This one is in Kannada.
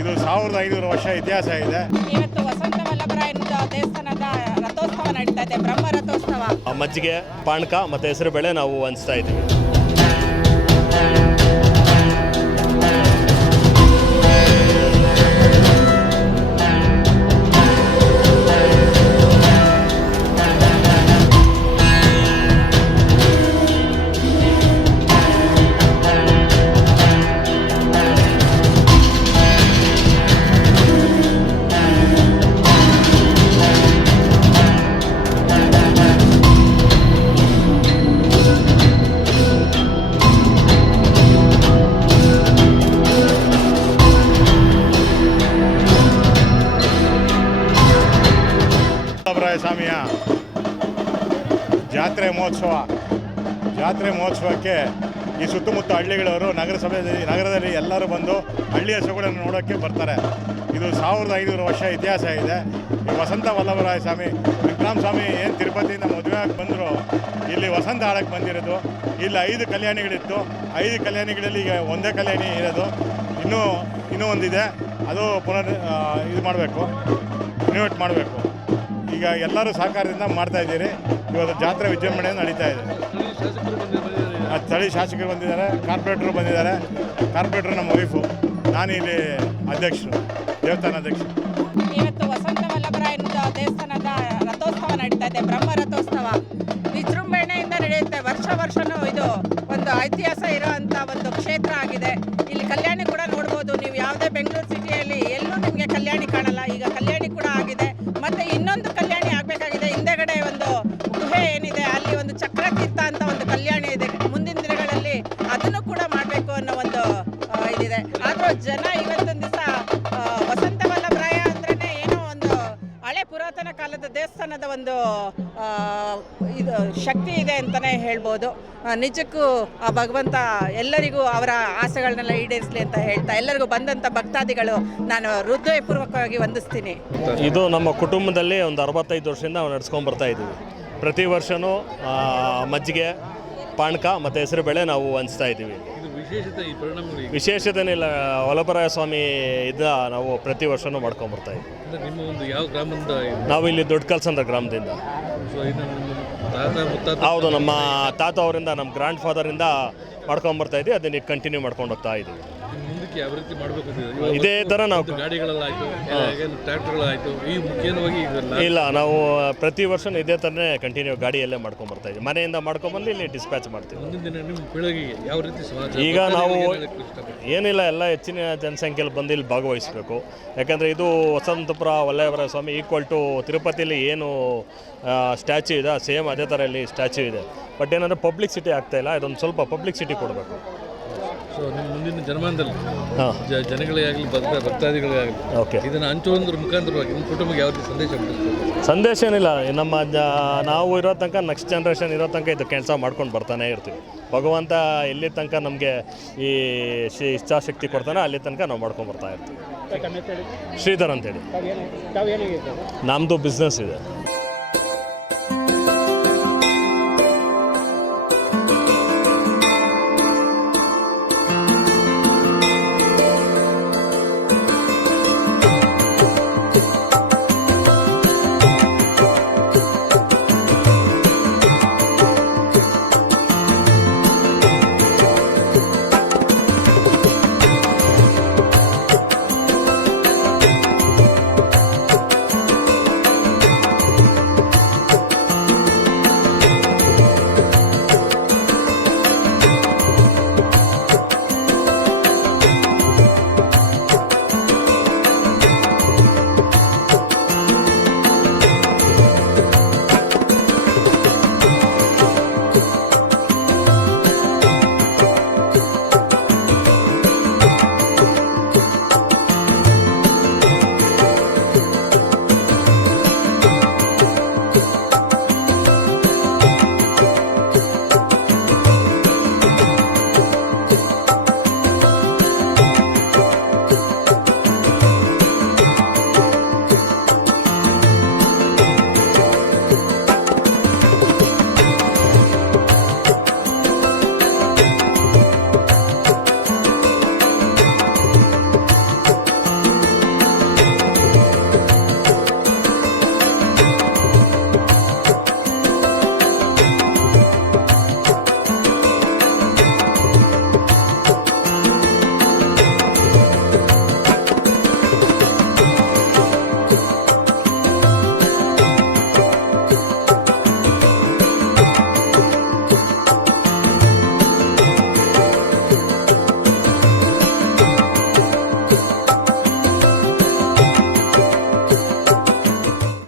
ಇದು 1500 ವರ್ಷ ಇತಿಹಾಸ ಇದೆ. ಇವತ್ತು ವಸಂತ ವಲ್ಲಭರಾಯ ದೇವಸ್ಥಾನದ ರಥೋತ್ಸವ ನಡೀತಾ ಇದೆ, ಬ್ರಹ್ಮ ರಥೋತ್ಸವ. ಮಜ್ಜಿಗೆ, ಪಾನಕ ಮತ್ತು ಹೆಸರು ಬೇಳೆ ನಾವು ಹಂಚ್ತಾ ಇದ್ದೀವಿ. ವಲ್ಲಭರಾಯ ಸ್ವಾಮಿಯ ಜಾತ್ರೆ ಮಹೋತ್ಸವಕ್ಕೆ ಈ ಸುತ್ತಮುತ್ತ ಹಳ್ಳಿಗಳವರು ನಗರದಲ್ಲಿ ಎಲ್ಲರೂ ಬಂದು ಹಳ್ಳಿಯ ಸೊಗಡನ್ನು ನೋಡೋಕ್ಕೆ ಬರ್ತಾರೆ. ಇದು 1500 ವರ್ಷ ಇತಿಹಾಸ ಇದೆ. ಈ ವಸಂತ ವಲ್ಲಭರಾಯ ಸ್ವಾಮಿ ವಿಕ್ರಮ ಸ್ವಾಮಿ ಏನು ತಿರುಪತಿಯಿಂದ ಮದುವೆ ಆಗಿ ಬಂದರು, ಇಲ್ಲಿ ವಸಂತ ಆಡಕ್ಕೆ ಬಂದಿರೋದು. ಇಲ್ಲಿ 5 ಕಲ್ಯಾಣಿಗಳಿತ್ತು. 5 ಕಲ್ಯಾಣಿಗಳಲ್ಲಿ ಈಗ ಒಂದೇ ಕಲ್ಯಾಣಿ ಇರೋದು. ಇನ್ನೂ ಒಂದಿದೆ, ಅದು ಇದು ಮಾಡಬೇಕು, ರಿನೋವೇಟ್ ಮಾಡಬೇಕು. ಈಗ ಎಲ್ಲರೂ ಸಹಕಾರದಿಂದ ಮಾಡ್ತಾಯಿದ್ದೀರಿ. ಇವತ್ತು ಜಾತ್ರೆ ವಿಜೃಂಭಣೆ ನಡೀತಾ ಇದೆ. ಸ್ಥಳೀಯ ಶಾಸಕರು ಬಂದಿದ್ದಾರೆ, ಕಾರ್ಪೊರೇಟರು ಬಂದಿದ್ದಾರೆ. ಕಾರ್ಪೊರೇಟರ್ ನಮ್ಮ ವೈಫು, ನಾನು ಇಲ್ಲಿ ಅಧ್ಯಕ್ಷರು, ದೇವಸ್ಥಾನ ಅಧ್ಯಕ್ಷರು. ಇವತ್ತು ವಸಂತ ವಲ್ಲಭರಾಯ ದೇವಸ್ಥಾನದ ರಥೋತ್ಸವ ನಡೀತಾ ಇದೆ, ಬ್ರಹ್ಮ ರಥೋತ್ಸವ. ವಿಜೃಂಭಣೆಯಿಂದ ನಡೆಯುತ್ತೆ. ವರ್ಷನೂ ಇದು ಒಂದು ಐತಿಹಾಸ ಇರೋವಂಥ ಒಂದು ಕ್ಷೇತ್ರ ಆಗಿದೆ. ಇಲ್ಲಿ ಕಲ್ಯಾಣಿ ಕೂಡ ನೋಡ್ಬೋದು ನೀವು. ಯಾವುದೇ ಬೆಂಗಳೂರು ಸಿಟಿಯಲ್ಲಿ ಎಲ್ಲೂ ನಿಮಗೆ ಕಲ್ಯಾಣಿ ಕಾಣಲ್ಲ. ಈಗ ಕಲ್ಯಾಣಿ ಕೂಡ ಆಗಿದೆ. ಮತ್ತು ಇನ್ನೊಂದು ಕಲ್ಯಾಣಿ ಆಗಬೇಕಾಗಿದೆ. ಹಿಂದೆಗಡೆ ಒಂದು ಗುಹೆ ಏನಿದೆ, ಅಲ್ಲಿ ಒಂದು ಚಕ್ರತೀರ್ಥ ಅಂತ ಒಂದು ಕಲ್ಯಾಣಿ ಇದೆ. ಮುಂದಿನ ದಿನಗಳಲ್ಲಿ ಅದನ್ನು ಕೂಡ ಮಾಡಬೇಕು ಅನ್ನೋ ಒಂದು ಇದಿದೆ. ಆದರೂ ಜನ ಇವತ್ತೊಂದು ದಿವಸ ವಸಂತ ವಲ್ಲಭರಾಯ ಅಂದ್ರೇ ಏನೋ ಒಂದು ಹಳೆ ಪುರಾತನ ಕಾಲದ ದೇವಸ್ಥಾನದ ಒಂದು ಇದು ಶಕ್ತಿ ಇದೆ ಅಂತಲೇ ಹೇಳ್ಬೋದು. ನಿಜಕ್ಕೂ ಆ ಭಗವಂತ ಎಲ್ಲರಿಗೂ ಅವರ ಆಸೆಗಳನ್ನೆಲ್ಲ ಈಡೇರಿಸಲಿ ಅಂತ ಹೇಳ್ತಾ ಎಲ್ಲರಿಗೂ ಬಂದಂಥ ಭಕ್ತಾದಿಗಳು ನಾನು ಹೃದಯಪೂರ್ವಕವಾಗಿ ವಂದಿಸ್ತೀನಿ. ಇದು ನಮ್ಮ ಕುಟುಂಬದಲ್ಲಿ ಒಂದು 65 ವರ್ಷದಿಂದ ನಾವು ನಡ್ಸ್ಕೊಂಡು ಬರ್ತಾ ಇದ್ದೀವಿ. ಪ್ರತಿ ವರ್ಷವೂ ಮಜ್ಜಿಗೆ, ಪಾನಕ ಮತ್ತು ಹೆಸರು ಬೇಳೆ ನಾವು ಹಂಚ್ತಾ ಇದ್ದೀವಿ. ವಿಶೇಷತೆ ಇಲ್ಲ, ವಲ್ಲಭರಾಯ ಸ್ವಾಮಿ ನಾವು ಪ್ರತಿ ವರ್ಷವೂ ಮಾಡ್ಕೊಂಬರ್ತಾ ಇದ್ದೀವಿ. ನಾವು ಇಲ್ಲಿ ದೊಡ್ಡ ಕಲ್ಸಂದ್ರ ಗ್ರಾಮದಿಂದ. ಹೌದು, ನಮ್ಮ ತಾತ ಅವರಿಂದ, ನಮ್ಮ ಗ್ರ್ಯಾಂಡ್ ಫಾದರಿಂದ ಮಾಡ್ಕೊಂಬರ್ತಾ ಇದ್ದೀವಿ. ಅದನ್ನ ಕಂಟಿನ್ಯೂ ಮಾಡ್ಕೊಂಡು ಹೋಗ್ತಾ ಇದ್ದೀವಿ. ಇದೇ ಥರ ನಾವು ಇಲ್ಲ, ನಾವು ಪ್ರತಿ ವರ್ಷ ಇದೇ ಥರನೇ ಕಂಟಿನ್ಯೂ ಗಾಡಿಯಲ್ಲೇ ಮಾಡ್ಕೊಂಬರ್ತಾ ಇದ್ದೀವಿ. ಮನೆಯಿಂದ ಮಾಡ್ಕೊಂಬಂದು ಇಲ್ಲಿ ಡಿಸ್ಪ್ಯಾಚ್ ಮಾಡ್ತೀವಿ. ಈಗ ನಾವು ಏನಿಲ್ಲ, ಎಲ್ಲ ಹೆಚ್ಚಿನ ಜನಸಂಖ್ಯೆಯಲ್ಲಿ ಬಂದು ಇಲ್ಲಿ ಭಾಗವಹಿಸಬೇಕು. ಯಾಕಂದರೆ ಇದು ವಸಂತಪುರ ವಲ್ಲಭರಾಯ ಸ್ವಾಮಿ ಈಕ್ವಲ್ ಟು ತಿರುಪತಿಲಿ ಏನು ಸ್ಟ್ಯಾಚ್ಯೂ ಇದೆ, ಸೇಮ್ ಅದೇ ಥರ ಇಲ್ಲಿ ಸ್ಟ್ಯಾಚ್ಯೂ ಇದೆ. ಬಟ್ ಏನಂದರೆ ಪಬ್ಲಿಕ್ಸಿಟಿ ಆಗ್ತಾಯಿಲ್ಲ. ಇದೊಂದು ಸ್ವಲ್ಪ ಪಬ್ಲಿಕ್ಸಿಟಿ ಕೊಡಬೇಕು. ಸೊ ನಿಮ್ಮ ಮುಂದಿನ ಜನ್ಮಾನದಲ್ಲಿ ಜನಗಳೇ ಆಗಲಿ ಭಕ್ತಾದಿಗಳೇ ಆಗಲಿ ಇದನ್ನು ಹಂಚುವುದ್ರ ಮುಖಾಂತರವಾಗಿ ನಿಮ್ಮ ಕುಟುಂಬಕ್ಕೆ ಯಾವ ರೀತಿ ಸಂದೇಶ ಏನಿಲ್ಲ. ನಾವು ಇರೋ ತನಕ, ನೆಕ್ಸ್ಟ್ ಜನ್ರೇಷನ್ ಇರೋ ತನಕ ಇದು ಕೆಲಸ ಮಾಡ್ಕೊಂಡು ಬರ್ತಾನೆ ಇರ್ತೀವಿ. ಭಗವಂತ ಎಲ್ಲಿ ತನಕ ನಮಗೆ ಈ ಇಚ್ಛಾಶಕ್ತಿ ಕೊಡ್ತಾನೆ ಅಲ್ಲಿ ತನಕ ನಾವು ಮಾಡ್ಕೊಂಡು ಬರ್ತಾ ಇರ್ತೀವಿ. ಶ್ರೀಧರ್ ಅಂತೇಳಿ. ನಮ್ಮದು ಬಿಸ್ನೆಸ್ ಇದೆ.